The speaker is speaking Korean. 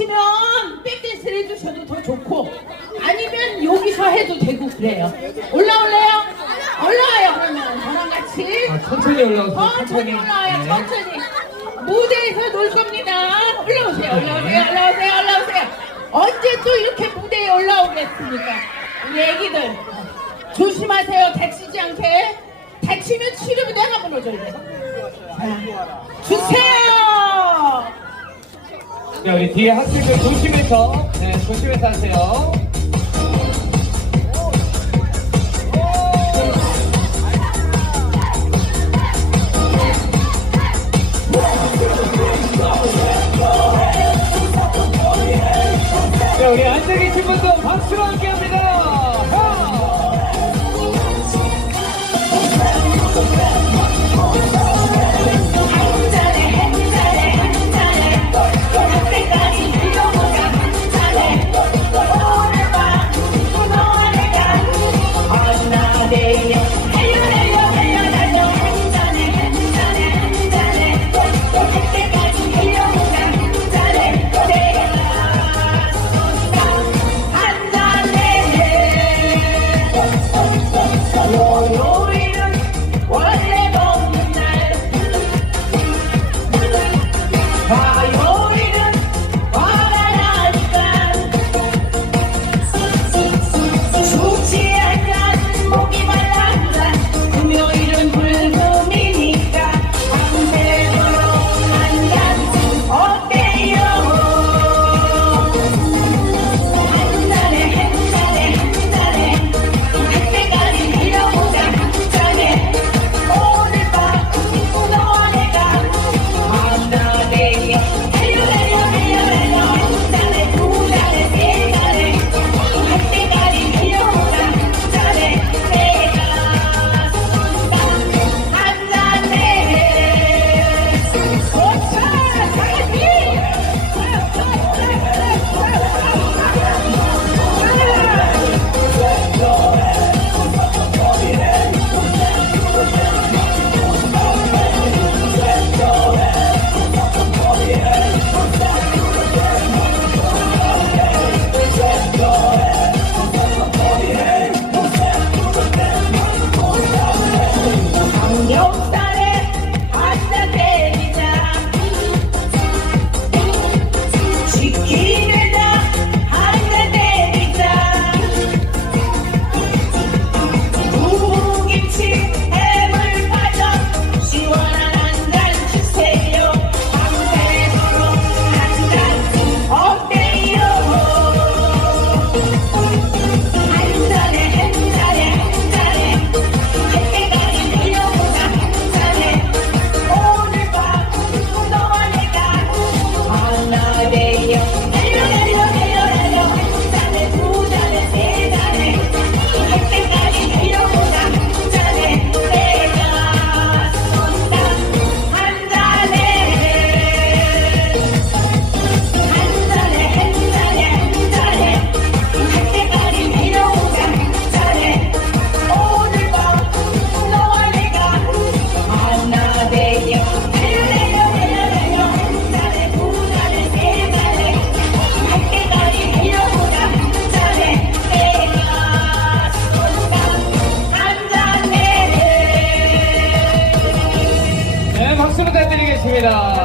올라오시면 백댄스를 해주셔도 더 좋고 아니면 여기서 해도 되고 그래요. 올라올래요? 올라와요 그러면 저랑 같이 아, 천천히 올라오세요. 천천히 올라와요 네. 천천히 무대에서 놀 겁니다. 올라오세요 올라오세요 올라오세요 올라오세요. 언제 또 이렇게 무대에 올라오겠습니까? 우리 애기들 조심하세요 다치지 않게 다치면 치료비 내가 물어줘야 돼. 자, 주세요. 자, 우리 뒤에 학생들 조심해서, 네, 조심해서 하세요. Oh no! 감사합니다.